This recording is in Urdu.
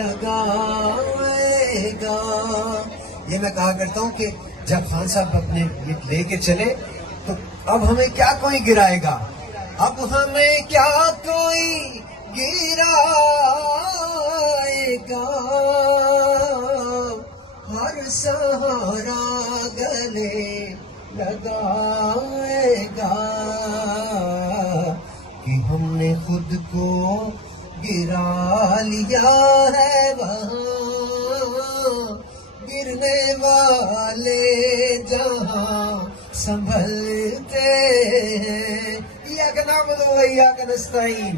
لگائے گا. یہ میں کہا کرتا ہوں کہ جب خان صاحب اپنے گیت لے کے چلے تو اب ہمیں کیا کوئی گرائے گا, اب ہمیں کیا کوئی گرائے گا, ہر سہارا گلے لگائے گا, کہ ہم نے خود کو گرا لیا ہے وہاں گرنے والے جہاں سنبھلتے ہیں. ایاک نعبد و ایاک نستعین.